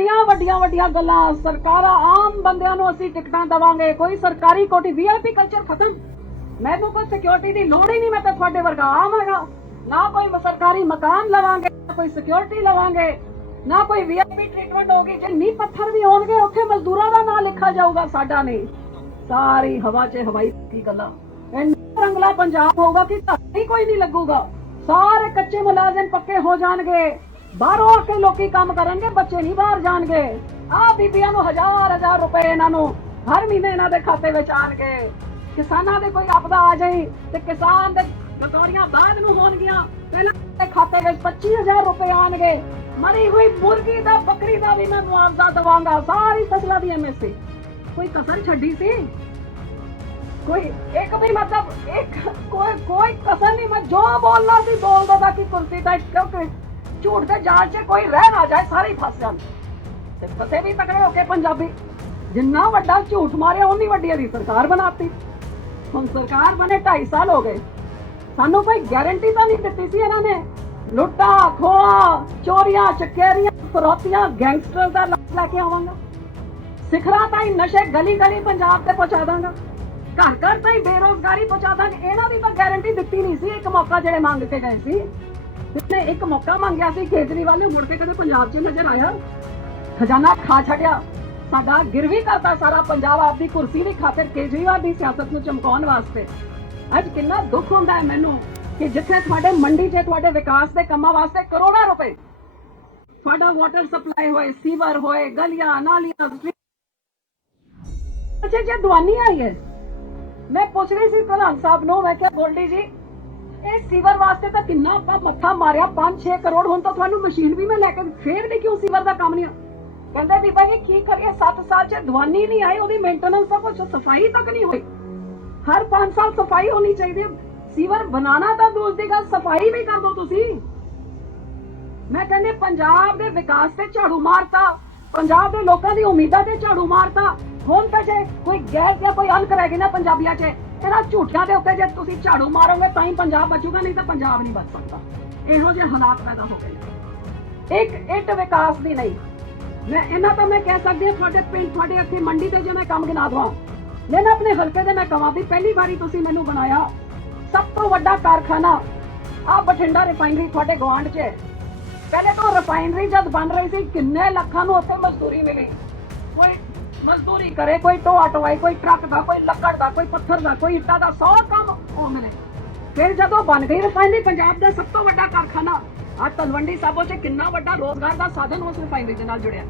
ਕਿੰਨੀਆਂ ਵੱਡੀਆਂ ਵੱਡੀਆਂ ਗੱਲਾਂ, ਸਰਕਾਰਾਂ ਆਮ ਬੰਦਿਆਂ ਨੂੰ ਅਸੀਂ ਟਿਕਟਾਂ ਦਵਾਂਗੇ, ਕੋਈ ਸਰਕਾਰੀ ਕੋਟੀ ਵੀਆਈਪੀ ਕਲਚਰ ਖਤਮ। ਮੈਨੂੰ ਕੋਈ ਸਿਕਿਉਰਿਟੀ ਦੀ ਲੋੜ ਹੀ ਨਹੀਂ, ਮੈਂ ਤਾਂ ਤੁਹਾਡੇ ਵਰਗਾ ਆਮ ਹੈਗਾ। ਨਾ ਕੋਈ ਸਰਕਾਰੀ ਮਕਾਨ ਲਵਾਂਗੇ, ਨਾ ਕੋਈ ਸਿਕਿਉਰਿਟੀ ਲਵਾਂਗੇ, ਨਾ ਕੋਈ ਵੀਆਈਪੀ ਟ੍ਰੀਟਮੈਂਟ ਹੋਗੀ ਜੇ ਨੀ ਪੱਥਰ ਵੀ ਹੋਣਗੇ ਉੱਥੇ ਮਜ਼ਦੂਰਾਂ ਦਾ ਨਾਂ ਲਿਖਿਆ ਜਾਊਗਾ ਸਾਡਾ ਨਹੀਂ। ਸਾਰੀ ਹਵਾ 'ਚ ਹਵਾਈ ਕੀ ਗੱਲਾਂ। ਇੰਨਾ ਰੰਗਲਾ ਪੰਜਾਬ ਹੋਊਗਾ ਕਿ ਧਰਤੀ ਕੋਈ ਨਹੀਂ ਲੱਗੂਗਾ। ਸਾਰੇ ਕੱਚੇ ਮੁਲਾਜ਼ਮ ਪੱਕੇ ਹੋ ਜਾਣਗੇ। ਬਾਹਰੋਂ ਆ ਕੇ ਲੋਕੀ ਕੰਮ ਕਰਨਗੇ, ਬੱਚੇ ਨਹੀਂ ਬਾਹਰ ਜਾਣਗੇ। ਆ ਬੀਬੀਆਂ ਨੂੰ ਹਜ਼ਾਰ ਹਜ਼ਾਰ ਰੁਪਏ ਇਹਨਾਂ ਨੂੰ ਹਰ ਮਹੀਨੇ ਇਹਨਾਂ ਦੇ ਖਾਤੇ ਵਿੱਚ ਆਣਗੇ। ਕਿਸਾਨਾਂ ਦੇ ਕੋਈ ਆਪਦਾ ਆ ਜਾਈ ਤੇ ਕਿਸਾਨ ਦੇ ਗਤੌਰੀਆਂ ਬਾਅਦ ਨੂੰ ਹੋਣਗੀਆਂ। ਪਹਿਲਾਂ ਦੇ ਖਾਤੇ ਵਿੱਚ 25000 ਰੁਪਏ ਆਣਗੇ। ਮਰੀ ਹੋਈ ਮੁਰਗੀ ਦਾ, ਬੱਕਰੀ ਦਾ ਵੀ ਮੈਂ ਮੁਆਵਜ਼ਾ ਦਵਾਂਗਾ, ਸਾਰੀ ਫਸਲਾਂ ਦੀ ਐਮਐਸਪੀ ਕੋਈ ਕਸਰ ਛੱਡੀ ਸੀ? ਕੋਈ ਇੱਕ ਵੀ ਮਤਲਬ ਇੱਕ ਕੋਈ ਕੋਈ ਕਸਰ ਨਹੀਂ, ਮੈਂ ਜੋ ਬੋਲਣਾ ਸੀ ਬੋਲ ਦਦਾ ਕਿ ਕੁਰਸੀ ਤੇ ਕਿਉਂਕਿ ਝੂਠ ਦੇ ਜਾਲ 'ਚ ਕੋਈ ਰਹਿ ਨਾ ਜਾਏ, ਸਾਰੇ ਹੀ ਫਸ ਜਾਣ। ਤੇ ਫਸੇ ਵੀ ਤਕੜੇ ਹੋ ਕੇ ਪੰਜਾਬੀ। ਜਿੰਨਾ ਵੱਡਾ ਝੂਠ ਮਾਰਿਆ ਉਨੀ ਵੱਡੀ ਇਹਦੀ ਸਰਕਾਰ ਬਣਾਤੀ। ਹੁਣ ਸਰਕਾਰ ਬਣੇ 2.5 ਸਾਲ ਹੋ ਗਏ। ਸਾਨੂੰ ਕੋਈ ਗਾਰੰਟੀ ਤਾਂ ਨਹੀਂ ਦਿੱਤੀ ਸੀ ਇਹਨਾਂ ਨੇ। ਲੁੱਟਾ ਖੋਆ ਚੋਰੀਆਂ, ਚਕੇਰੀਆਂ, ਫਰੋਤੀਆਂ ਗੈਂਗਸਟਰ ਦਾ ਲਾਭ ਲੈ ਕੇ ਆਵਾਂਗਾ। ਸਿਖਰਾਂ ਤਾਈ ਨਸ਼ੇ ਗਲੀ ਗਲੀ ਪੰਜਾਬ ਤੇ ਪਹੁੰਚਾ ਦਾਂਗਾ। ਘਰ ਘਰ ਤਾਈਂ ਬੇਰੋਜ਼ਗਾਰੀ ਪਹੁੰਚਾ ਦਾਂਗੇ। ਇਹਨਾਂ ਦੀ ਤਾਂ ਗਾਰੰਟੀ ਦਿੱਤੀ ਨਹੀਂ ਸੀ। ਇੱਕ ਮੌਕਾ ਜਿਹੜੇ ਮੰਗ ਕੇ ਗਏ ਸੀ ਜਿਸਨੇ ਇੱਕ ਮੌਕਾ ਮੰਗਿਆ ਸੀ, ਕੇਜਰੀਵਾਲ ਨੇ ਮੁੜ ਕੇ ਕਦੇ ਪੰਜਾਬ 'ਚ ਨਜ਼ਰ ਆਇਆ। ਖਜ਼ਾਨਾ ਖਾ ਛੱਡਿਆ। ਸਾਡਾ ਗਿਰਵੀ ਕਰਤਾ ਸਾਰਾ ਪੰਜਾਬ, ਆਪਦੀ ਕੁਰਸੀ ਦੀ ਖਾਤਰ ਕੇਜਰੀਵਾਲ ਦੀ ਸਿਆਸਤ ਨੂੰ ਚਮਕਾਉਣ ਵਾਸਤੇ। ਅੱਜ ਕਿੰਨਾ ਦੁੱਖ ਹੁੰਦਾ ਹੈ ਮੈਨੂੰ ਕਿ ਜਿੱਥੇ ਤੁਹਾਡੇ ਮੰਡੀ 'ਚ, ਤੁਹਾਡੇ ਵਿਕਾਸ ਦੇ ਕੰਮਾਂ ਵਾਸਤੇ ਕਰੋੜਾਂ ਰੁਪਏ ਤੁਹਾਡਾ ਵਾਟਰ ਸਪਲਾਈ ਹੋਏ, ਸੀਵਰ ਹੋਏ, ਗਲੀਆਂ, ਨਾਲੀਆਂ, street ਅੱਛਾ ਜੇ ਦਵਾਨੀ ਆਈ ਹੈ। ਮੈਂ ਪੁੱਛ ਰਹੀ ਸੀ ਪ੍ਰਧਾਨ ਸਾਹਿਬ ਨੂੰ, ਮੈਂ ਕਿਹਾ, ਗੋਲਡੀ ਜੀ ਇਹ ਸੀਵਰ ਵਾਸਤੇ ਤਾਂ ਕਿੰਨਾ ਆਪਾਂ ਮੱਥਾ ਮਾਰਿਆ 5-6 ਕਰੋੜ, ਹੁਣ ਤਾਂ ਤੁਹਾਨੂੰ ਮਸ਼ੀਨ ਵੀ ਮੈਂ ਲੈ ਕੇ ਫੇਰ ਵੀ ਕਿਉਂ ਸੀਵਰ ਦਾ ਕੰਮ ਨਹੀਂ ਕਹਿੰਦੇ ਵੀ ਭਾਈ ਕੀ ਕਰੀਏ 7 ਸਾਲ ਚ ਦਵਾਨੀ ਨਹੀਂ ਆਈ, ਉਹਦੀ ਮੇਨਟੇਨੈਂਸ ਦਾ ਕੁਝ ਸਫ਼ਾਈ ਤੱਕ ਨਹੀਂ ਹੋਈ। ਹਰ 5 ਸਾਲ ਸਫ਼ਾਈ ਹੋਣੀ ਚਾਹੀਦੀ ਹੈ। ਸੀਵਰ ਬਣਾਉਣਾ ਤਾਂ ਦੂਰ ਦੀ ਗੱਲ, ਸਫ਼ਾਈ ਵੀ ਕਰ ਦਿਓ ਤੁਸੀਂ। ਮੈਂ ਕਹਿੰਦੇ, ਪੰਜਾਬ ਦੇ ਵਿਕਾਸ ਤੇ ਝਾੜੂ ਮਾਰਤਾ, ਪੰਜਾਬ ਦੇ ਲੋਕਾਂ ਦੀ ਉਮੀਦਾਂ ਤੇ ਝਾੜੂ ਮਾਰਤਾ। ਹੁਣ ਤਾਂ ਜੇ ਕੋਈ ਗੈਰ ਜਾਂ ਕੋਈ ਅੰਕ ਰਹਿ ਗਏ ਨਾ ਪੰਜਾਬੀਆਂ 'ਚ ਇਹਨਾਂ ਝੂਠਿਆਂ ਦੇ ਉੱਤੇ ਜੇ ਤੁਸੀਂ ਝਾੜੂ ਮਾਰੋਗੇ ਤਾਂ ਹੀ ਪੰਜਾਬ ਬਚੂਗਾ, ਨਹੀਂ ਤਾਂ ਪੰਜਾਬ ਨਹੀਂ ਬਚ ਸਕਦਾ। ਇਹੋ ਜਿਹੇ ਹਾਲਾਤ ਪੈਦਾ ਹੋ ਗਏ ਇੱਕ ਇੱਟ ਵਿਕਾਸ ਦੀ ਨਹੀਂ ਮੈਂ ਇਹਨਾਂ ਤਾਂ ਮੈਂ ਕਹਿ ਸਕਦੀ ਹਾਂ, ਤੁਹਾਡੇ ਪਿੰਡ, ਤੁਹਾਡੇ ਇੱਥੇ ਮੰਡੀ ਤੇ ਜੇ ਮੈਂ ਕੰਮ ਗਿਣਾ ਦਵਾਂ, ਮੈਂ ਨਾ ਆਪਣੇ ਹਲਕੇ ਦੇ ਮੈਂ ਕਹਾਂ ਵੀ ਪਹਿਲੀ ਵਾਰੀ ਤੁਸੀਂ ਮੈਨੂੰ ਬਣਾਇਆ। ਸਭ ਤੋਂ ਵੱਡਾ ਕਾਰਖਾਨਾ ਆ ਬਠਿੰਡਾ ਰਿਫਾਈਨਰੀ ਤੁਹਾਡੇ ਗਵਾਂਢ 'ਚ ਹੈ। ਪਹਿਲੇ ਤਾਂ ਰਿਫਾਈਨਰੀ ਜਦ ਬਣ ਰਹੀ ਸੀ, ਕਿੰਨੇ ਲੱਖਾਂ ਨੂੰ ਉੱਥੇ ਮਜ਼ਦੂਰੀ ਮਿਲੀ। ਕੋਈ ਮਜ਼ਦੂਰੀ ਕਰੇ, ਕੋਈ ਢੋਆ ਢੋਆਈ, ਕੋਈ ਟਰੱਕ ਦਾ, ਕੋਈ ਲੱਕੜ ਦਾ, ਕੋਈ ਪੱਥਰ ਦਾ, ਕੋਈ ਇੱਟਾਂ ਦਾ, ਸੌ ਕੰਮ ਉਹ ਮਿਲੇ। ਫਿਰ ਜਦੋਂ ਬਣ ਗਈ ਰਿਫਾਈਨਰੀ ਪੰਜਾਬ ਦਾ ਸਭ ਤੋਂ ਵੱਡਾ ਕਾਰਖਾਨਾ ਆ ਤਲਵੰਡੀ ਸਾਬੋ 'ਚ ਕਿੰਨਾ ਵੱਡਾ ਰੋਜ਼ਗਾਰ ਦਾ ਸਾਧਨ ਉਸ ਰਿਫਾਈਨਰੀ ਦੇ ਨਾਲ ਜੁੜਿਆ।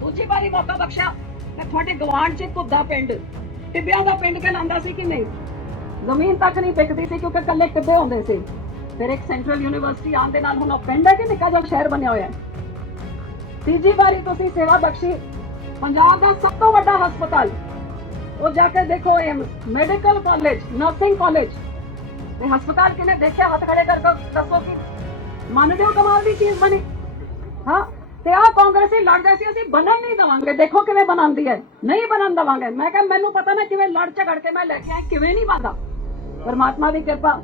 ਦੂਜੀ ਵਾਰੀ ਮੌਕਾ ਬਖਸ਼ਿਆ, ਮੈਂ ਤੁਹਾਡੇ ਗਵਾਂਢ 'ਚ ਕੁੱਦਾ ਪਿੰਡ, ਟਿੱਬਿਆਂ ਦਾ ਪਿੰਡ ਕਹਿਲਾਂਦਾ ਸੀ ਕਿ ਨਹੀਂ, ਜ਼ਮੀਨ ਤੱਕ ਨਹੀਂ ਵਿਕਦੀ ਸੀ ਕਿਉਂਕਿ ਕੱਲੇ ਟਿੱਬੇ ਹੁੰਦੇ ਸੀ। ਫਿਰ ਇੱਕ ਸੈਂਟਰਲ ਯੂਨੀਵਰਸਿਟੀ ਆਉਣ ਦੇ ਨਾਲ ਹੁਣ ਪਿੰਡ ਹੈ ਕਿ ਨਿੱਕਾ ਜਿਹਾ ਸ਼ਹਿਰ ਬਣਿਆ ਹੋਇਆ ਤੀਜੀ ਵਾਰੀ ਤੁਸੀਂ ਸੇਵਾ ਬਖਸ਼ੀ ਪੰਜਾਬ ਦਾ ਸਭ ਤੋਂ ਵੱਡਾ ਹਸਪਤਾਲ। ਉਹ ਜਾ ਕੇ ਦੇਖੋ AIIMS medical college nursing college ਇਹ ਹਸਪਤਾਲ ਕਿਨੇ ਦੇਖਿਆ? ਹੱਥ ਖੜੇ ਕਰਕੇ ਦੱਸੋ ਕਿ ਮੰਨਦੇ ਕਮਾਲ ਦੀ ਚੀਜ਼ ਬਣੀ। ਹਾਂ, ਤੇ ਆ ਕਾਂਗਰਸੀ ਲੜਦੇ ਸੀ, ਅਸੀਂ ਬਣਨ ਨਹੀਂ ਦਵਾਂਗੇ। ਦੇਖੋ ਕਿਵੇਂ ਬਣਾਉਂਦੀ ਹੈ। ਨਹੀਂ ਬਣਨ ਦਵਾਂਗੇ। ਮੈਂ ਕਿਹਾ, ਮੈਨੂੰ ਪਤਾ ਨਾ ਕਿਵੇਂ ਲੜ ਝਗੜ ਕੇ ਮੈਂ ਲੈ ਕੇ ਆਇਆ, ਕਿਵੇਂ ਨਹੀਂ ਬਣਦਾ। ਪਰਮਾਤਮਾ ਦੀ ਕਿਰਪਾ।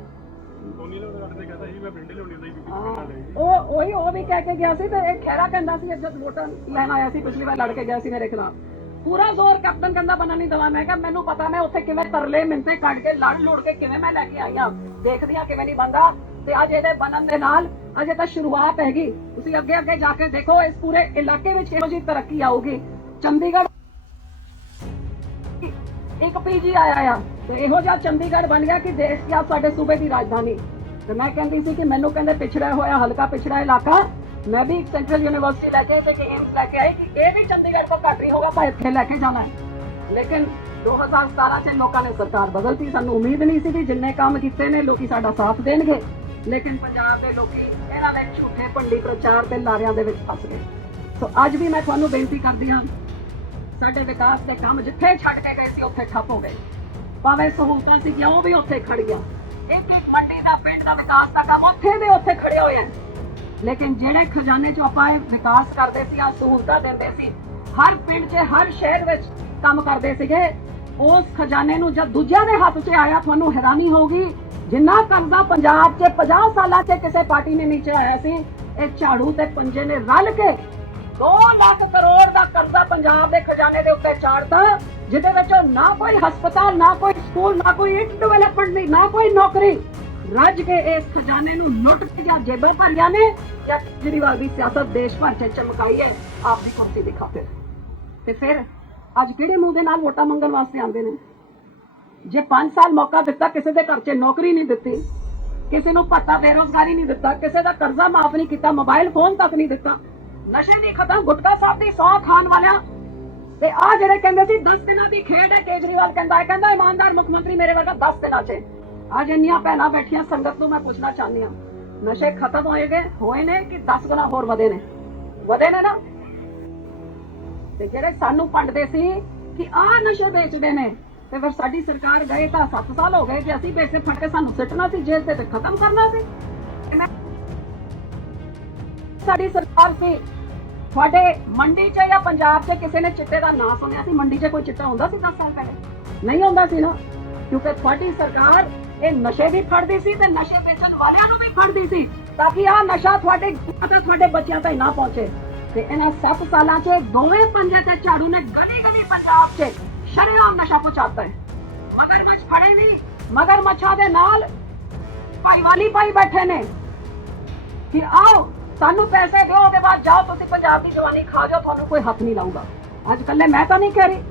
ਟੋਨੀ ਲੋਕ ਲੜਦੇ ਕਹਿੰਦਾ ਸੀ ਮੈਂ ਪਿੰਡ ਲਿਆਉਣੀ ਹੁੰਦਾ ਸੀ ਹਾਂ, ਉਹ ਉਹੀ ਉਹ ਵੀ ਕਹਿ ਕੇ ਗਿਆ ਸੀ ਤੇ ਇਹ ਖੈਰਾ ਕਹਿੰਦਾ ਸੀ ਜਦ ਵੋਟਾਂ ਲੈਣ ਆਇਆ ਸੀ ਪਿਛਲੀ ਵਾਰ ਲੜ ਕੇ ਗਿਆ ਸੀ ਮੇਰੇ ਖਿਲਾਫ। ਪੂਰਾ ਜ਼ੋਰ ਕੈਪਟਨ ਕਹਿੰਦਾ ਬਣਾ ਨਹੀਂ ਦਵਾ। ਮੈਂ ਕਿਹਾ ਮੈਨੂੰ ਪਤਾ ਮੈਂ ਉੱਥੇ ਕਿਵੇਂ ਤਰਲੇ ਮਿੰਤੇ ਕੱਢ ਕੇ ਲੜ ਲੁੜ ਕੇ ਕਿਵੇਂ ਮੈਂ ਲੈ ਕੇ ਆਈ ਆ? ਦੇਖਦੀ ਆ ਕਿਵੇਂ ਨਹੀਂ ਬੰਦਾ। ਤੇ ਅੱਜ ਇਹਦੇ ਬਣਨ ਦੇ ਨਾਲ ਅਜੇ ਤਾਂ ਸ਼ੁਰੂਆਤ ਹੈਗੀ। ਤੁਸੀਂ ਅੱਗੇ ਅੱਗੇ ਜਾ ਕੇ ਦੇਖੋ ਇਸ ਪੂਰੇ ਇਲਾਕੇ ਵਿੱਚ ਇਹੋ ਜਿਹੀ ਤਰੱਕੀ ਆਊਗੀ। ਚੰਡੀਗੜ੍ਹ ਇੱਕ ਪੀਜੀ ਆਇਆ ਆ। ਤੇ ਇਹੋ ਜਿਹਾ ਚੰਡੀਗੜ੍ਹ ਬਣ ਗਿਆ ਕਿ ਦੇਸ਼ ਜਾਂ ਸਾਡੇ ਸੂਬੇ ਦੀ ਰਾਜਧਾਨੀ। ਤੇ ਮੈਂ ਕਹਿੰਦੀ ਸੀ ਕਿ ਮੈਨੂੰ ਕਹਿੰਦੇ ਪਿਛੜਿਆ ਹੋਇਆ, ਹਲਕਾ ਪਿਛੜਾ ਇਲਾਕਾ, ਮੈਂ ਵੀ ਸੈਂਟਰਲ ਯੂਨੀਵਰਸਿਟੀ ਲੈ ਕੇ ਤੇ ਏਮਸ ਲੈ ਕੇ ਆਈ ਕਿ ਇਹ ਵੀ ਚੰਡੀਗੜ੍ਹ ਤੋਂ ਘੱਟ ਨਹੀਂ ਹੋਗਾ ਪਰ ਇੱਥੇ ਲੈ ਕੇ ਜਾਣਾ ਹੈ। ਲੇਕਿਨ 2017 ਚ ਲੋਕਾਂ ਨੇ ਸਰਕਾਰ ਬਦਲਤੀ, ਸਾਨੂੰ ਉਮੀਦ ਨਹੀਂ ਸੀ ਕਿ ਜਿੰਨੇ ਕੰਮ ਕੀਤੇ ਨੇ, ਲੋਕੀ ਸਾਡਾ ਸਾਥ ਦੇਣਗੇ। ਲੇਕਿਨ ਪੰਜਾਬ ਦੇ ਲੋਕੀ, ਇਹਨਾਂ ਨੇ ਝੂਠੇ ਭੰਡੀ ਪ੍ਰਚਾਰ ਤੇ ਲਾਰਿਆਂ ਦੇ ਵਿੱਚ ਫਸ ਗਏ। ਸੋ ਅੱਜ ਵੀ ਮੈਂ ਤੁਹਾਨੂੰ ਬੇਨਤੀ ਕਰਦੀ ਹਾਂ, ਸਾਡੇ ਵਿਕਾਸ ਦੇ ਕੰਮ ਜਿੱਥੇ ਛੱਡ ਕੇ ਗਏ ਸੀ, ਉੱਥੇ ਠੱਪ ਹੋ ਗਏ। ਭਾਵੇਂ ਸਹੂਲਤਾਂ ਸੀਗੀਆਂ ਉਹ ਵੀ ਉੱਥੇ ਖੜ ਇੱਕ ਇੱਕ ਮੰਡੀ ਦਾ, ਪਿੰਡ ਦਾ ਵਿਕਾਸ ਦਾ ਕੰਮ ਉੱਥੇ ਦੇ ਉੱਥੇ ਖੜੇ ਹੋਏ ਆ। ਲੇਕਿਨ ਜਿਹੜੇ ਖਜ਼ਾਨੇ 'ਚੋਂ ਆਪਾਂ ਇਹ ਵਿਕਾਸ ਕਰਦੇ ਸੀ ਆ ਸਹੂਲਤਾਂ ਦਿੰਦੇ ਸੀ, ਹਰ ਪਿੰਡ 'ਚ, ਹਰ ਸ਼ਹਿਰ ਵਿੱਚ ਕੰਮ ਕਰਦੇ ਸੀਗੇ। ਉਸ ਖਜ਼ਾਨੇ ਨੂੰ ਜਦ ਦੂਜਿਆਂ ਦੇ ਹੱਥ 'ਚ ਆਇਆ, ਤੁਹਾਨੂੰ ਹੈਰਾਨੀ ਹੋਊਗੀ, ਜਿੰਨਾ ਕਰਜ਼ਾ ਪੰਜਾਬ 'ਚ 50 ਸਾਲਾਂ 'ਚ ਕਿਸੇ ਪਾਰਟੀ ਨੇ ਨੀਚੇ ਆਇਆ ਸੀ, ਇਹ ਝਾੜੂ ਤੇ ਪੰਜੇ ਨੇ ਰਲ ਕੇ 2 ਲੱਖ ਕਰੋੜ ਦਾ ਕਰਜ਼ਾ ਪੰਜਾਬ ਦੇ ਖਜ਼ਾਨੇ ਦੇ ਉੱਤੇ ਚਾੜਤਾ। ਜਿਹਦੇ ਵਿੱਚ ਨਾ ਕੋਈ ਹਸਪਤਾਲ, ਨਾ ਕੋਈ ਸਕੂਲ, ਨਾ ਕੋਈ ਇੰਟ ਡਿਵੈਲਪਮੈਂਟ ਨਹੀਂ ਨਾ ਕੋਈ ਨੌਕਰੀ। ਰੱਜ ਕੇ ਇਸ ਖਜ਼ਾਨੇ ਨੂੰ ਲੁੱਟ ਕੇ ਜਾਂ ਜੇਬਾਂ ਭਰੀਆਂ ਨੇ ਜਾਂ ਕੇਜਰੀਵਾਲ ਦੀ ਸਿਆਸਤ ਦੇਸ਼ ਭਰ 'ਚ ਚਮਕਾਈ ਹੈ ਆਪਦੀ ਕੁਰਸੀ ਦੀ ਖਾਤਰ ਤੇ ਫਿਰ ਅੱਜ ਕਿਹੜੇ ਮੂੰਹ ਦੇ ਨਾਲ ਵੋਟਾਂ ਮੰਗਣ ਵਾਸਤੇ ਆਉਂਦੇ ਨੇ? ਜੇ 5 ਸਾਲ ਮੌਕਾ ਦਿੱਤਾ, ਕਿਸੇ ਦੇ ਘਰ 'ਚ ਨੌਕਰੀ ਨਹੀਂ ਦਿੱਤੀ, ਕਿਸੇ ਨੂੰ ਭੱਤਾ ਬੇਰੋਜ਼ਗਾਰੀ ਨਹੀਂ ਦਿੱਤਾ, ਕਿਸੇ ਦਾ ਕਰਜ਼ਾ ਮਾਫ ਨਹੀਂ ਕੀਤਾ, ਮੋਬਾਈਲ ਫੋਨ ਤੱਕ ਨਹੀਂ ਦਿੱਤਾ, ਨਸ਼ੇ ਨਹੀਂ ਖਤਮ ਗੁਟਕਾ ਸਾਹਿਬ ਦੀ ਸੌ ਖਾਨ ਵਾਲਿਆਂ ਤੇ ਆ ਜਿਹੜੇ ਕਹਿੰਦੇ ਸੀ 10 ਦਿਨਾਂ ਦੀ ਖੇਡ ਹੈ, ਕੇਜਰੀਵਾਲ ਕਹਿੰਦਾ ਕਹਿੰਦਾ ਇਮਾਨਦਾਰ ਮੁੱਖ ਮੰਤਰੀ ਮੇਰੇ ਵਰਗਾ 10 ਦਿਨਾਂ 'ਚ। ਅੱਜ ਇੰਨੀਆਂ ਭੈਣਾਂ ਬੈਠੀਆਂ, ਸੰਗਤ ਨੂੰ ਮੈਂ ਪੁੱਛਣਾ ਚਾਹੁੰਦੀ ਹਾਂ, ਨਸ਼ੇ ਖਤਮ ਹੋਏ ਗਏ, ਹੋਏ ਨੇ ਕਿ 10 ਗੁਣਾ ਹੋਰ ਵਧੇ ਨੇ? ਵਧੇ ਨੇ ਨਾ? ਤੇ ਜਿਹੜੇ ਸਾਨੂੰ ਪੰਡਦੇ ਸੀ ਕਿ ਆਹ ਨਸ਼ੇ ਵੇਚਦੇ ਨੇ, ਤੇ ਫਿਰ ਸਾਡੀ ਸਰਕਾਰ ਗਏ ਤਾਂ 7 ਸਾਲ ਹੋ ਗਏ ਕਿ ਅਸੀਂ ਪੈਸੇ ਫੜ ਕੇ ਸਾਨੂੰ ਸਿੱਟਣਾ ਸੀ, ਜੇਲ੍ਹ ਤੇ ਤੇ ਖਤਮ ਕਰਨਾ ਸੀ। ਸਾਡੀ ਸਰਕਾਰ ਸੀ ਤੁਹਾਡੇ ਮੰਡੀ 'ਚ ਜਾਂ ਪੰਜਾਬ 'ਚ ਕਿਸੇ ਨੇ ਚਿੱਟੇ ਦਾ ਨਾਂ ਸੁਣਿਆ ਸੀ? ਮੰਡੀ 'ਚ ਕੋਈ ਚਿੱਟਾ ਹੁੰਦਾ ਸੀ 10 ਸਾਲ ਪਹਿਲੇ? ਨਹੀਂ ਹੁੰਦਾ ਸੀ ਨਾ। ਕਿਉਂਕਿ ਤੁਹਾਡੀ ਸਰਕਾਰ ਇਹ ਨਸ਼ੇ ਵੀ ਫੜਦੀ ਸੀ ਤੇ ਨਸ਼ੇ ਵੇਚਣ ਵਾਲਿਆਂ ਨੂੰ ਵੀ ਫੜਦੀ ਸੀ ਤਾਂ ਕਿ ਆਹ ਨਸ਼ਾ ਤੁਹਾਡੇ ਤੇ ਤੁਹਾਡੇ ਬੱਚਿਆਂ ਤਾਈਂ ਨਾ ਪਹੁੰਚੇ। ਤੇ ਇਹਨਾਂ 7 ਸਾਲਾਂ 'ਚ ਦੋਵੇਂ ਪੰਜੇ ਤੇ ਝਾੜੂ ਨੇ ਗਲੀ ਗਲੀ ਪੰਜਾਬ 'ਚ ਸ਼ਰੇਆਮ ਨਸ਼ਾ ਪਹੁੰਚਾਤਾ ਹੈ। ਮਗਰ ਫੜੇ ਨਹੀਂ ਮਗਰ ਦੇ ਨਾਲ ਭਾਈਵਾਲੀ ਪਾਈ ਬੈਠੇ ਨੇ। ਕਿ ਆਓ ਸਾਨੂੰ ਪੈਸੇ ਦਿਓ, ਉਹਦੇ ਬਾਅਦ ਜਾਓ, ਤੁਸੀਂ ਪੰਜਾਬ ਦੀ ਜਵਾਨੀ ਖਾ ਜਾਓ, ਤੁਹਾਨੂੰ ਕੋਈ ਹੱਥ ਨਹੀਂ ਲਾਊਗਾ। ਅੱਜ ਕੱਲੇ ਮੈਂ ਤਾਂ ਨਹੀਂ ਕਹਿ ਰਹੀ।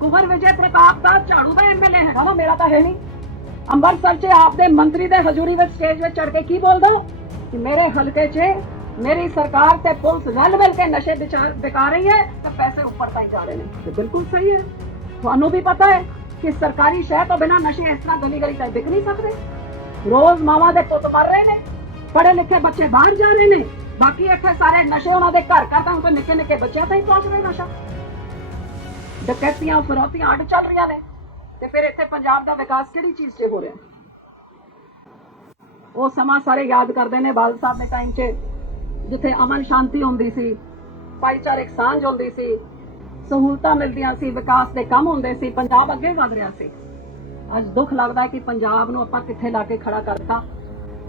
ਕੁਵਰ ਵਿਜੇ ਪ੍ਰਤਾਪ ਦਾ ਝਾੜੂ ਦਾ ਐਮਐਲਏ ਹੈਗਾ ਨਾ ਮੇਰਾ ਤਾਂ ਹੈ ਨਹੀਂ। ਅੰਮ੍ਰਿਤਸਰ 'ਚ ਆਪਦੇ ਮੰਤਰੀ ਦੇ ਹਜ਼ੂਰੀ ਵਿੱਚ ਸਟੇਜ 'ਤੇ ਚੜ ਕੇ ਕੀ ਬੋਲਦਾ? ਕਿ ਮੇਰੇ ਹਲਕੇ 'ਚ ਮੇਰੀ ਸਰਕਾਰ ਤੇ ਪੁਲਿਸ ਰਲ ਮਿਲ ਕੇ ਨਸ਼ੇ ਵਿਕਾ ਰਹੀ ਹੈ ਤੇ ਪੈਸੇ ਉੱਪਰ ਤਾਈਂ ਜਾ ਰਹੇ ਨੇ। ਤੇ ਬਿਲਕੁਲ ਸਹੀ ਹੈ। ਤੁਹਾਨੂੰ ਵੀ ਪਤਾ ਹੈ ਕਿ ਸਰਕਾਰੀ ਸ਼ਹਿਰ ਤੋਂ ਬਿਨਾਂ ਨਸ਼ੇ ਇਸ ਤਰ੍ਹਾਂ ਗਲੀ ਗਲੀ ਤੱਕ ਵਿਕ ਨਹੀਂ ਸਕਦੇ। ਰੋਜ਼ ਮਾਵਾਂ ਦੇ ਪੁੱਤ ਮਰ ਰਹੇ ਨੇ ਪੜ੍ਹੇ ਲਿਖੇ ਬੱਚੇ ਬਾਹਰ ਜਾ ਰਹੇ ਨੇ। ਬਾਕੀ ਇੱਥੇ ਸਾਰੇ ਨਸ਼ੇ ਉਹਨਾਂ ਦੇ ਘਰ ਘਰ ਤੱਕ ਨਿੱਕੇ ਨਿੱਕੇ ਬੱਚਿਆਂ ਤਾਈਂ ਪਹੁੰਚ ਰਹੇ ਨਸ਼ਾ। ਡਕੈਤੀਆਂ, ਫਰੋਤੀਆਂ, ਅੱਡ ਚੱਲ ਰਹੀਆਂ ਨੇ। ਤੇ ਫਿਰ ਇੱਥੇ ਪੰਜਾਬ ਦਾ ਵਿਕਾਸ ਕਿਹੜੀ ਚੀਜ਼ 'ਚ ਹੋ ਰਿਹਾ? ਉਹ ਸਮਾਂ ਸਾਰੇ ਯਾਦ ਕਰਦੇ ਨੇ ਬਾਲ ਸਾਹਿਬ ਦੇ ਟਾਈਮ 'ਚ, ਜਿੱਥੇ ਅਮਨ ਸ਼ਾਂਤੀ ਹੁੰਦੀ ਸੀ, ਭਾਈਚਾਰਕ ਸਾਂਝ ਹੁੰਦੀ ਸੀ, ਸਹੂਲਤਾਂ ਮਿਲਦੀਆਂ ਸੀ, ਵਿਕਾਸ ਦੇ ਕੰਮ ਹੁੰਦੇ ਸੀ, ਪੰਜਾਬ ਅੱਗੇ ਵਧ ਰਿਹਾ ਸੀ। ਅੱਜ ਦੁੱਖ ਲੱਗਦਾ ਕਿ ਪੰਜਾਬ ਨੂੰ ਆਪਾਂ ਕਿੱਥੇ ਲਾ ਕੇ ਖੜਾ ਕਰਤਾ।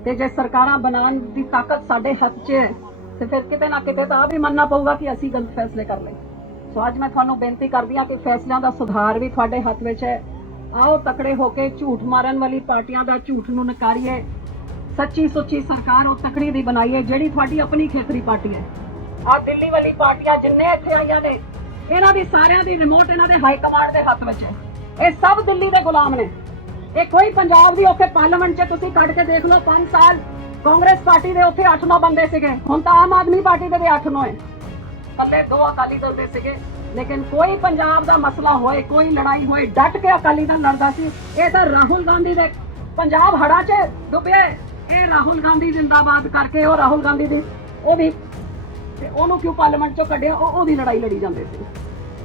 ਤੇ ਜੇ ਸਰਕਾਰਾਂ ਬਣਾਉਣ ਦੀ ਤਾਕਤ ਸਾਡੇ ਹੱਥ 'ਚ ਹੈ, ਤੇ ਫਿਰ ਕਿਤੇ ਨਾ ਕਿਤੇ ਤਾਂ ਆ ਵੀ ਮੰਨਣਾ ਪਊਗਾ ਕਿ ਅਸੀਂ ਗਲਤ ਫੈਸਲੇ ਕਰ ਲਏ। ਸੋ ਅੱਜ ਮੈਂ ਤੁਹਾਨੂੰ ਬੇਨਤੀ ਕਰਦੀ ਹਾਂ ਕਿ ਫੈਸਲਿਆਂ ਦਾ ਸੁਧਾਰ ਵੀ ਤੁਹਾਡੇ ਹੱਥ ਵਿੱਚ ਹੈ। ਆਓ ਤਕੜੇ ਹੋ ਕੇ ਝੂਠ ਮਾਰਨ ਵਾਲੀ ਪਾਰਟੀਆਂ ਦਾ ਝੂਠ ਨੂੰ ਨਕਾਰੀਏ। ਸੱਚੀ ਸੁੱਚੀ ਸਰਕਾਰ ਉਹ ਤਕੜੀ ਦੀ ਬਣਾਈਏ ਜਿਹੜੀ ਤੁਹਾਡੀ ਆਪਣੀ ਖੇਤਰੀ ਪਾਰਟੀ ਹੈ। ਆ ਦਿੱਲੀ ਵਾਲੀ ਪਾਰਟੀਆਂ ਜਿੰਨੇ ਇੱਥੇ ਆਈਆਂ ਨੇ, ਇਹਨਾਂ ਦੀ ਸਾਰਿਆਂ ਦੀ ਰਿਮੋਟ ਇਹਨਾਂ ਦੇ ਹਾਈ ਕਮਾਂਡ ਦੇ ਹੱਥ ਵਿੱਚ ਹੈ। ਇਹ ਸਭ ਦਿੱਲੀ ਦੇ ਗੁਲਾਮ ਨੇ। ਇਹ ਕੋਈ ਪੰਜਾਬ ਦੀ ਉੱਥੇ ਪਾਰਲੀਮੈਂਟ 'ਚ ਤੁਸੀਂ ਕੱਢ ਕੇ ਦੇਖ ਲਓ 5 ਸਾਲ ਕਾਂਗਰਸ ਪਾਰਟੀ ਦੇ ਉੱਥੇ 8-9 ਬੰਦੇ ਸੀਗੇ। ਹੁਣ ਤਾਂ ਆਮ ਆਦਮੀ ਪਾਰਟੀ ਦੇ ਵੀ 8-9 ਹੈ। ਕੱਲੇ ਦੋ ਅਕਾਲੀ ਦਲ ਦੇ ਸੀਗੇ, ਲੇਕਿਨ ਕੋਈ ਪੰਜਾਬ ਦਾ ਮਸਲਾ ਹੋਏ, ਕੋਈ ਲੜਾਈ ਹੋਏ, ਡਟ ਕੇ ਅਕਾਲੀ ਦਲ ਲੜਦਾ ਸੀ। ਇਹ ਤਾਂ ਰਾਹੁਲ ਗਾਂਧੀ ਦੇ ਪੰਜਾਬ ਹੜਾ 'ਚ ਡੁੱਬਿਆ ਇਹ ਰਾਹੁਲ ਗਾਂਧੀ ਜ਼ਿੰਦਾਬਾਦ ਕਰਕੇ, ਉਹ ਰਾਹੁਲ ਗਾਂਧੀ ਦੀ ਉਹਦੀ ਤੇ ਉਹਨੂੰ ਕਿਉਂ ਪਾਰਲੀਮੈਂਟ 'ਚੋਂ ਕੱਢਿਆ? ਉਹ ਉਹਦੀ ਲੜਾਈ ਲੜੀ ਜਾਂਦੇ ਸੀ।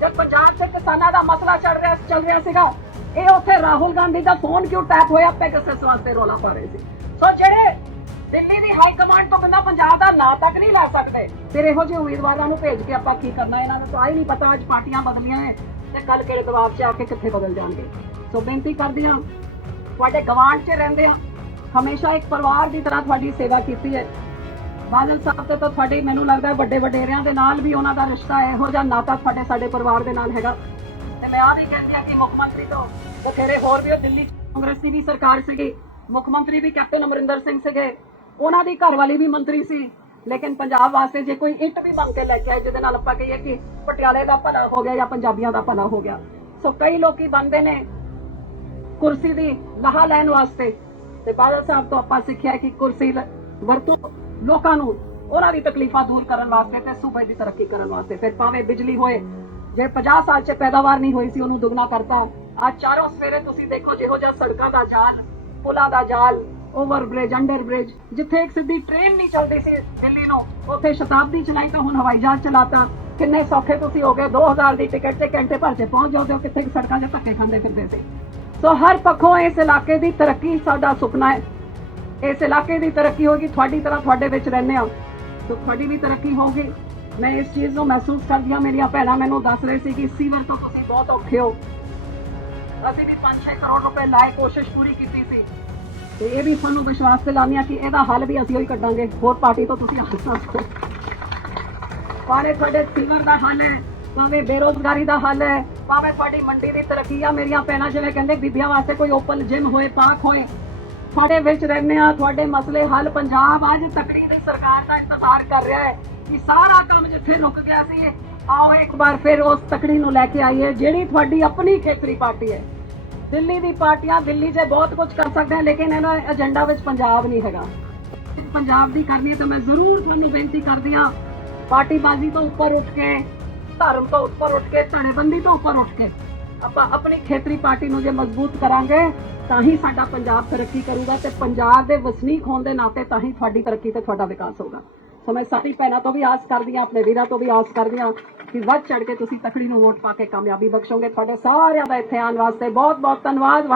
ਜਦ ਪੰਜਾਬ 'ਚ ਕਿਸਾਨਾਂ ਦਾ ਮਸਲਾ ਚੱਲ ਰਿਹਾ ਚੱਲ ਰਿਹਾ ਸੀਗਾ ਇਹ ਉੱਥੇ ਰਾਹੁਲ ਗਾਂਧੀ ਦਾ ਫੋਨ ਕਿਉਂ ਟੈਪ ਹੋਇਆ? ਪੈਗਸਸ ਵਾਸਤੇ ਰੋਲਾ ਪਾ ਰਹੇ ਸੀ। ਸੋ ਜਿਹੜੇ ਦਿੱਲੀ ਦੀ ਹਾਈ ਕਮਾਂਡ ਤੋਂ ਬਿਨਾਂ ਪੰਜਾਬ ਦਾ ਨਾਂ ਤੱਕ ਨਹੀਂ ਲੈ ਸਕਦੇ, ਫਿਰ ਇਹੋ ਜਿਹੇ ਉਮੀਦਵਾਰਾਂ ਨੂੰ ਭੇਜ ਕੇ ਆਪਾਂ ਕੀ ਕਰਨਾ? ਇਹਨਾਂ ਨੂੰ ਤਾਂ ਹੀ ਨਹੀਂ ਪਤਾ ਅੱਜ ਪਾਰਟੀਆਂ ਬਦਲੀਆਂ ਨੇ ਤੇ ਕੱਲ ਕਿਹੜੇ ਦਬਾਅ 'ਚ ਆ ਕੇ ਕਿੱਥੇ ਬਦਲ ਜਾਣਗੇ। ਸੋ ਬੇਨਤੀ ਕਰਦੀ ਹਾਂ, ਤੁਹਾਡੇ ਗਵਾਂਢ 'ਚ ਰਹਿੰਦੇ ਆ, ਹਮੇਸ਼ਾ ਇੱਕ ਪਰਿਵਾਰ ਦੀ ਤਰ੍ਹਾਂ ਤੁਹਾਡੀ ਸੇਵਾ ਕੀਤੀ ਹੈ ਬਾਦਲ ਸਾਹਿਬ ਤੇ ਤਾਂ ਤੁਹਾਡੇ ਮੈਨੂੰ ਲੱਗਦਾ ਵੱਡੇ ਵਡੇਰਿਆਂ ਦੇ ਨਾਲ ਵੀ ਉਹਨਾਂ ਦਾ ਰਿਸ਼ਤਾ ਇਹੋ ਜਿਹਾ ਨਾਤਾ ਤੁਹਾਡੇ, ਸਾਡੇ ਪਰਿਵਾਰ ਦੇ ਨਾਲ ਹੈਗਾ। ਮੈਂ ਆ ਵੀ ਕਹਿੰਦੀ ਆ ਕਿ ਮੁੱਖ ਮੰਤਰੀ ਤੋਂ। ਬਥੇਰੇ ਹੋਰ ਵੀ ਉਹ ਦਿੱਲੀ ਕਾਂਗਰਸ ਦੀ ਵੀ ਸਰਕਾਰ ਸੀਗੀ। ਮੁੱਖ ਮੰਤਰੀ ਵੀ ਕੈਪਟਨ ਅਮਰਿੰਦਰ ਸਿੰਘ ਸੀਗੇ। ਉਹਨਾਂ ਦੀ ਘਰ ਵੀ ਮੰਤਰੀ ਸੀ। ਲੇਕਿਨ ਪੰਜਾਬ ਵਾਸਤੇ ਜੇ ਕੋਈ ਇੱਟ ਵੀ ਮੰਗ ਕੇ ਲੈ ਕੇ ਆਏ, ਜਿਹਦੇ ਨਾਲ ਆਪਾਂ ਕਹੀਏ ਕਿ ਪਟਿਆਲੇ ਦਾ ਭਲਾ ਹੋ ਗਿਆ ਜਾਂ ਪੰਜਾਬੀਆਂ ਦਾ ਭਲਾ ਹੋ ਗਿਆ। ਸੋ ਕਈ ਲੋਕੀ ਬੰਦੇ ਨੇ ਕੁਰਸੀ ਦੀ ਲਾਹਾ ਲੈਣ ਵਾਸਤੇ। ਤੇ ਬਾਦਲ ਸਾਹਿਬ ਤੋਂ ਆਪਾਂ ਸਿੱਖਿਆ ਕਿ ਕੁਰਸੀ ਵਰਤੋਂ ਲੋਕਾਂ ਨੂੰ ਉਹਨਾਂ ਦੀ ਤਕਲੀਫਾਂ ਦੂਰ ਕਰਨ ਵਾਸਤੇ ਤੇ ਸੂਬੇ ਦੀ ਤਰੱਕੀ ਕਰਨ ਵਾਸਤੇ। ਫਿਰ ਭਾਵੇਂ ਬਿਜਲੀ ਹੋਏ ਜੇ 50 ਸਾਲ 'ਚ ਪੈਦਾਵਾਰ ਨਹੀਂ ਹੋਈ ਸੀ, ਉਹਨੂੰ ਦੁੱਗਣਾ ਕਰਤਾ। ਅੱਜ ਚਾਰੋਂ ਸਵੇਰੇ ਤੁਸੀਂ ਦੇਖੋ ਜਿਹੋ ਜਿਹਾ ਸੜਕਾਂ ਦਾ ਜਾਲ, ਪੁਲਾਂ ਦਾ ਜਾਲ ਓਵਰ ਬ੍ਰਿਜ ਅੰਡਰ ਬ੍ਰਿਜ ਜਿੱਥੇ ਇੱਕ ਸਿੱਧੀ ਟ੍ਰੇਨ ਨਹੀਂ ਚੱਲਦੀ ਸੀ ਦਿੱਲੀ ਨੂੰ, ਉੱਥੇ ਸ਼ਤਾਬਦੀ ਚਲਾਈ ਤਾਂ ਹੁਣ ਹਵਾਈ ਜਹਾਜ਼ ਚਲਾਤਾ। ਕਿੰਨੇ ਸੌਖੇ ਤੁਸੀਂ ਹੋ ਗਏ 2000 ਦੀ ਟਿਕਟ ਤੇ ਘੰਟੇ ਭਰ 'ਚ ਪਹੁੰਚ ਜਾਓਗੇ, ਕਿੱਥੇ ਸੜਕਾਂ 'ਚ ਧੱਕੇ ਖਾਂਦੇ ਫਿਰਦੇ ਸੀ। ਸੋ ਹਰ ਪੱਖੋਂ ਇਸ ਇਲਾਕੇ ਦੀ ਤਰੱਕੀ ਸਾਡਾ ਸੁਪਨਾ ਹੈ। ਇਸ ਇਲਾਕੇ ਦੀ ਤਰੱਕੀ ਹੋਗੀ ਤੁਹਾਡੀ ਤਰ੍ਹਾਂ ਤੁਹਾਡੇ ਵਿੱਚ ਰਹਿੰਦੇ ਆ ਸੋ ਤੁਹਾਡੀ ਵੀ ਤਰੱਕੀ ਹੋਊਗੀ। ਮੈਂ ਇਸ ਚੀਜ਼ ਨੂੰ ਮਹਿਸੂਸ ਕਰਦੀ ਹਾਂ, ਮੇਰੀਆਂ ਭੈਣਾਂ ਮੈਨੂੰ ਦੱਸ ਰਹੇ ਸੀ ਕਿ ਸੀਵਰ ਤੋਂ ਤੁਸੀਂ ਬਹੁਤ ਔਖੇ ਹੋ। ਅਸੀਂ ਵੀ 5-6 ਕਰੋੜ ਰੁਪਏ ਲਾਏ, ਕੋਸ਼ਿਸ਼ ਪੂਰੀ ਕੀਤੀ ਸੀ। ਤੇ ਇਹ ਵੀ ਤੁਹਾਨੂੰ ਵਿਸ਼ਵਾਸ ਦਿਲਾਉਂਦੇ ਹਾਂ ਕਿ ਇਹਦਾ ਹੱਲ ਵੀ ਅਸੀਂ ਹੀ ਕੱਢਾਂਗੇ। ਹੋਰ ਪਾਰਟੀ ਤੋਂ ਤੁਸੀਂ ਹੱਲ ਨਾ ਕਰੋ ਭਾਵੇਂ ਤੁਹਾਡੇ ਸੀਵਰ ਦਾ ਹੱਲ ਹੈ, ਭਾਵੇਂ ਬੇਰੋਜ਼ਗਾਰੀ ਦਾ ਹੱਲ ਹੈ, ਭਾਵੇਂ ਤੁਹਾਡੀ ਮੰਡੀ ਦੀ ਤਰੱਕੀ ਆ, ਮੇਰੀਆਂ ਭੈਣਾਂ ਜਿਵੇਂ ਕਹਿੰਦੇ, ਬੀਬੀਆਂ ਵਾਸਤੇ ਕੋਈ ਓਪਨ ਜਿਮ ਹੋਏ, ਪਾਰਕ ਹੋਏ, ਸਾਡੇ ਵਿੱਚ ਰਹਿੰਦੇ ਆ ਤੁਹਾਡੇ ਮਸਲੇ ਹੱਲ ਪੰਜਾਬ ਅੱਜ ਤਕੜੀ ਦੀ ਸਰਕਾਰ ਦਾ ਇੰਤਜ਼ਾਰ ਕਰ ਰਿਹਾ ਹੈ। ਕਿ ਸਾਰਾ ਕੰਮ ਜਿੱਥੇ ਰੁਕ ਗਿਆ ਸੀ, ਆਓ ਇੱਕ ਵਾਰ ਫਿਰ ਉਸ ਤਕੜੀ ਨੂੰ ਲੈ ਕੇ ਆਈਏ, ਜਿਹੜੀ ਤੁਹਾਡੀ ਆਪਣੀ ਖੇਤਰੀ ਪਾਰਟੀ ਹੈ। ਦਿੱਲੀ ਦੀ ਪਾਰਟੀਆਂ ਦਿੱਲੀ 'ਚ ਬਹੁਤ ਕੁਝ ਕਰ ਸਕਦੇ ਹਨ ਲੇਕਿਨ ਇਹਨਾਂ ਏਜੰਡਾ ਵਿੱਚ ਪੰਜਾਬ ਨਹੀਂ ਹੈਗਾ। ਪੰਜਾਬ ਦੀ ਕਰਨੀ ਤਾਂ ਮੈਂ ਜ਼ਰੂਰ ਤੁਹਾਨੂੰ ਬੇਨਤੀ ਕਰਦੀ ਹਾਂ, ਪਾਰਟੀਬਾਜ਼ੀ ਤੋਂ ਉੱਪਰ ਉੱਠ ਕੇ, ਧਰਮ ਤੋਂ ਉੱਪਰ ਉੱਠ ਕੇ, ਧੜੇਬੰਦੀ ਤੋਂ ਉੱਪਰ ਉੱਠ ਕੇ, ਆਪਾਂ ਆਪਣੀ ਖੇਤਰੀ ਪਾਰਟੀ ਨੂੰ ਜੇ ਮਜ਼ਬੂਤ ਕਰਾਂਗੇ, ਤਾਂ ਹੀ ਸਾਡਾ ਪੰਜਾਬ ਤਰੱਕੀ ਕਰੂਗਾ ਤੇ ਪੰਜਾਬ ਦੇ ਵਸਨੀਕ ਹੋਣ ਦੇ ਨਾਤੇ ਤਾਂ ਹੀ ਤੁਹਾਡੀ ਤਰੱਕੀ ਤੇ ਤੁਹਾਡਾ ਵਿਕਾਸ ਹੋਊਗਾ। ਸੋ ਮੈਂ ਸਾਡੀ ਭੈਣਾਂ ਤੋਂ ਵੀ ਆਸ ਕਰਦੀ ਹਾਂ ਆਪਣੇ ਵੀਰਾਂ ਤੋਂ ਵੀ ਆਸ ਕਰਦੀ ਹਾਂ ਕਿ ਵੱਧ ਚੜ ਕੇ ਤੁਸੀਂ ਤਕੜੀ ਨੂੰ ਵੋਟ ਪਾ ਕੇ ਕਾਮਯਾਬੀ ਬਖਸ਼ੋਗੇ। ਤੁਹਾਡੇ ਸਾਰਿਆਂ ਦਾ ਇੱਥੇ ਆਉਣ ਵਾਸਤੇ ਬਹੁਤ ਬਹੁਤ ਧੰਨਵਾਦ।